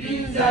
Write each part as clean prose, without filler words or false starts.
Jinza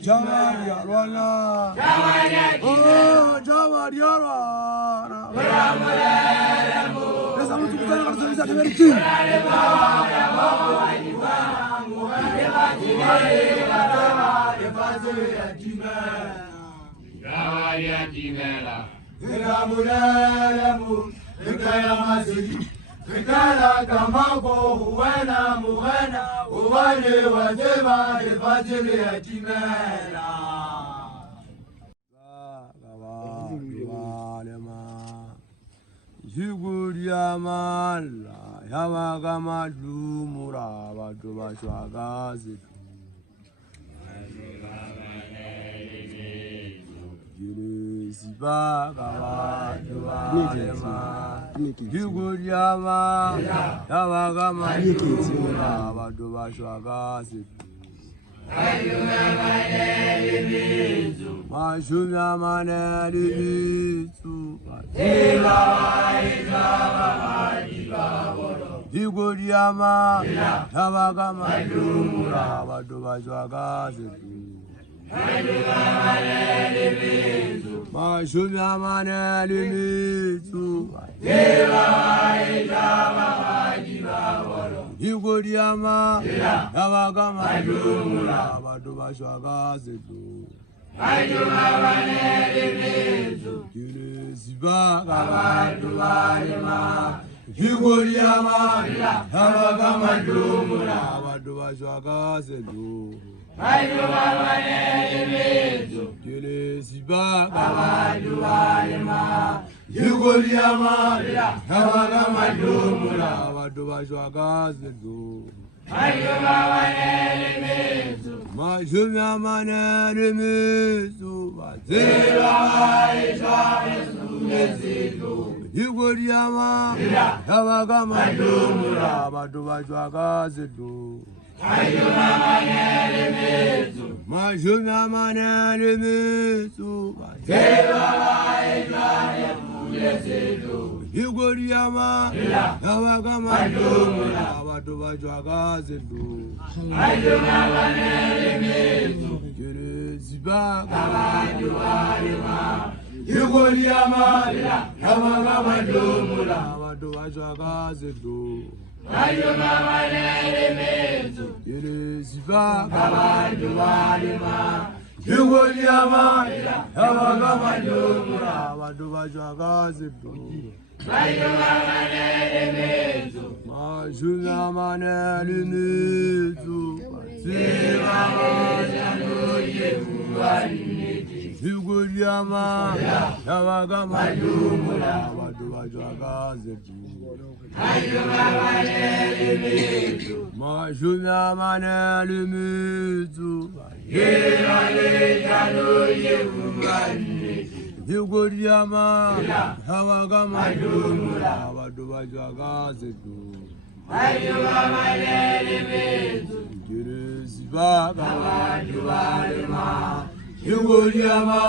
Java Kala kamako wana muwana uwane wazema ifajili ya timela. Yuguriyamala yamagamalu muraba tubashwagazi. Siba kawa Yuguriyama Yamagama Yura Badubashwagasi Mashumya Manelizu Yuguriyama Yamagama Yura Badubashwagasi Mashumya Manelizu Yuguriyama Yamagama Yura Badubashwagasi Siba Kabadubalima Yuguriyama Yamagama Yura Badubashwagasi Siba Kabadubalima Yuguriyama Yamagama Yura Badubashwagasi Mashumya Manelizu Yuguriyama Yamagama Yura Badubashwagasi Mashumya Manelizu Yuguriyama Yamagama Yura Badubashwagasi Siba Kabadubalima Yuguriyama Yamagama Yura Badubashwagasi Siba Kabadubalima Yuguriyama Yamagama Yura Badubashwagasi Mashumya Manelizu Yuguriyama Yamagama Yura Badubashwagasi Mashumya Manelizu Yuguriyama Yamagama Yura Badubashwagasi Siba Kabadubalima Yuguriyama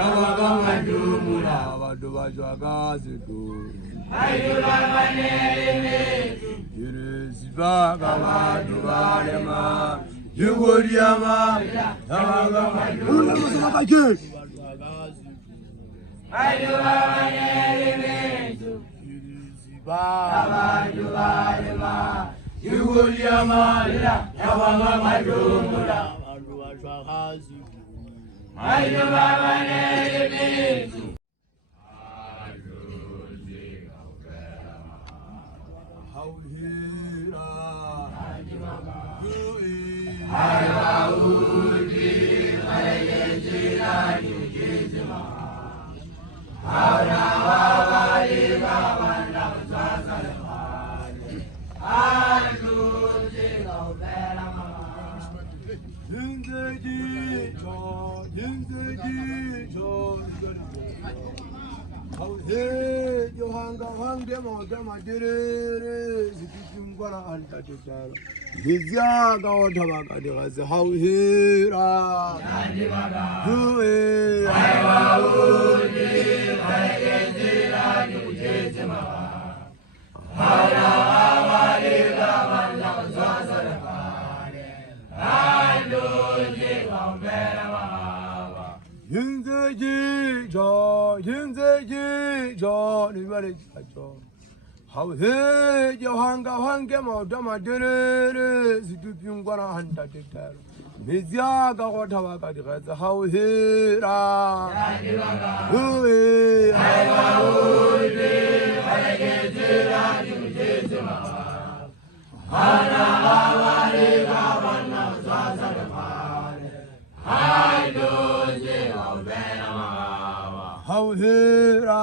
Yamagama Yura Badubashwagasi Siba Kabadubalima Yuguriyama Yamagama Yura Yuguriyama Yamagama Yura Yinzeji jo 리바리 자죠 하우헤 저한가 한게 뭐다마 데레레 시두병과나 한다 됐다 메지아가 고타와가 디가서 하우헤라 후에 하우헤 하레게지라 디제스마 하나와리가 만나 사사르마레 하이도지 오베나마 하우헤라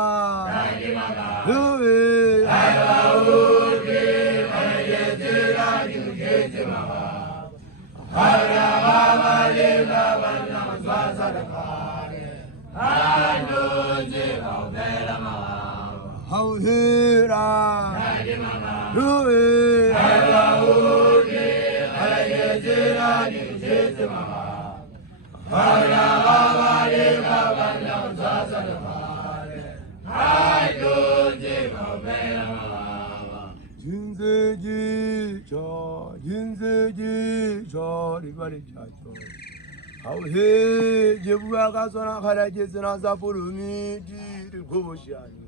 후에 하우헤 하레게지라 디제스마 하나와리가 만나 사사르마레 하이도지 오베나마 하우헤라 후에 하우헤 하레게지라 디제스마 하나와리가 만나 사사르마레 하이도지 오베나마 진세지 저 리바리 차죠 하우헤 제부가 가서나 가라제스나 사포르미 디를 고보시아니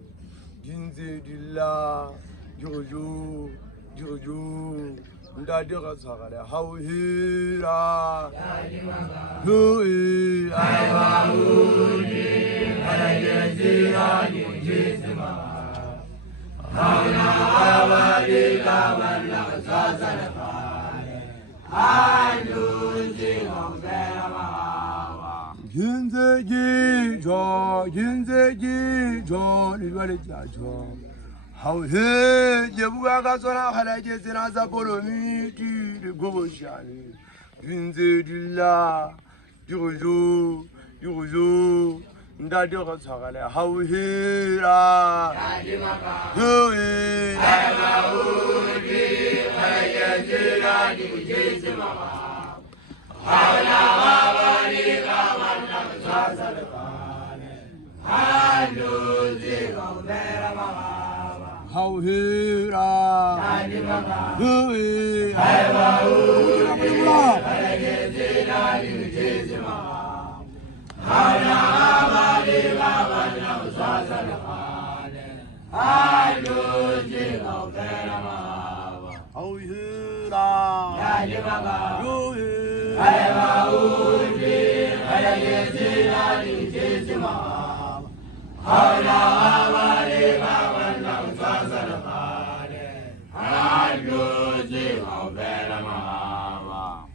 진세딜라 조조 ndade가 사가래 하우헤라 후이 아이바우니 하레게지라 디제스마 하나와리가 만나 사사르마레 하이두지 오베라마 진세지 저 리바리 자죠 하우헤 제부가 가서나 하라제스나 사포로미 디를 고보시아니 진세딜라 조조 ndade가 사가래 하우헤라 후이 아이바우니 하레게지라 디제스마 하나와리가 만나 사사르마레 하이두지 오베라마 하우헤라 후이 아이바우니 하레게지라 디제스마 하나와리가 만나 사사르마레 하이두지 오베라마 하우헤라 후이 아이바우니